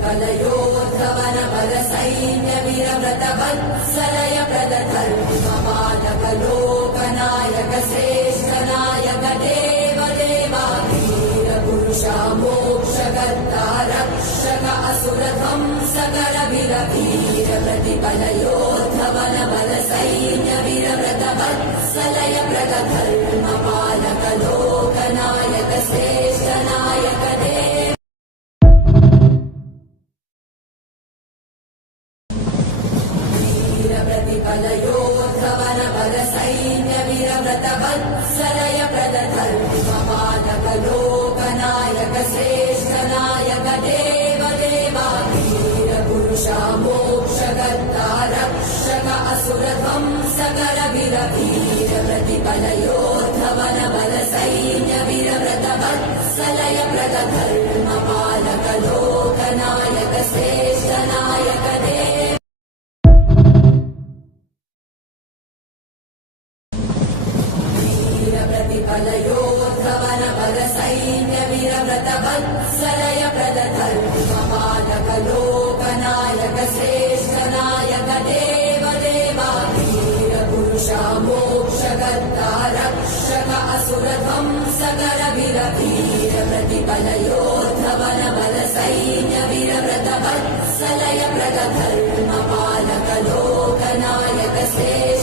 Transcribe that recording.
प्रतिफलयोद्धवन बल सैन्य वीरव्रत वत्सलय प्रदधर्ममादक लोकनायक श्रेष्ठ नायक देव देवा वीर पुरुषा मोक्षकर्ता रक्षक असुर ध्वंसकर वीर वीर प्रतिफलयोद्धवन बल सैन्य वीरव्रत वत्सलय प्रदधर्मपालक लोकनायक श्रेष्ठ नायक देव प्रतिफलयोद्धवन बल सैन्य वीरव्रत वत्सलय प्रदधर्मपालक लोकनायक श्रेष्ठ नायक देव देवा वीर पुरुषा मोक्षकर्ता रक्षक असुर ध्वंसकर वीर वीर प्रतिफलयोद्धवन बल सैन्य वीरव्रत वत्सलय प्रदधर्मपालक लोकनायक श्रेष्ठ नायक देव प्रतिफलयोद्धवन बल सैन्य वीरव्रत वत्सलय प्रदधर्मपालक लोकनायक श्रेष्ठ नायक देव देवा वीर पुरुषा मोक्षकर्ता रक्षक असुर ध्वंसकर वीर वीर प्रतिफलयोद्धवन बल सैन्य वीरव्रत वत्सलय प्रदधर्मपालक लोकनायक श्रेष्ठ